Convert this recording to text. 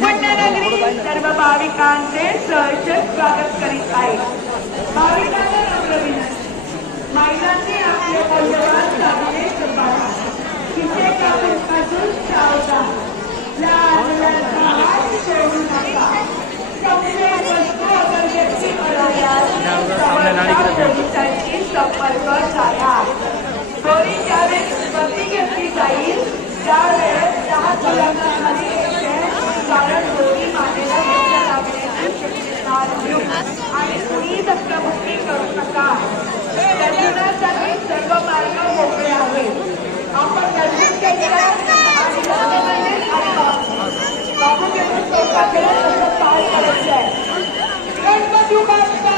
पुण्यनगरी सर्व भाविकांचे सहर्ष स्वागत करीत आहे. भाविकांना नम्र विनंती, महिलांनी आपले मौल्यवान दागिने सांभाळा. किसे कापून सावधान, लहान मुलांचा हात सोडू नका. संशय वस्तू अगर व्यक्ती पोलिसांशी संपर्क साधा. चोरी ज्यावेळेस बंदी घेतली जाईल त्यावेळेस 10 मुलांना कारण चोरी मानेला लागण्याची शक्यता आणि कुणी धक्काबुक्की करू नका. दर्शनासाठी सर्व मार्ग मोकळे आहेत. आपण दर्शन केलेल्या आणि बाबू घेऊन चौकाकडे कसं पाय करायचं आहे. गणपती बाप्पा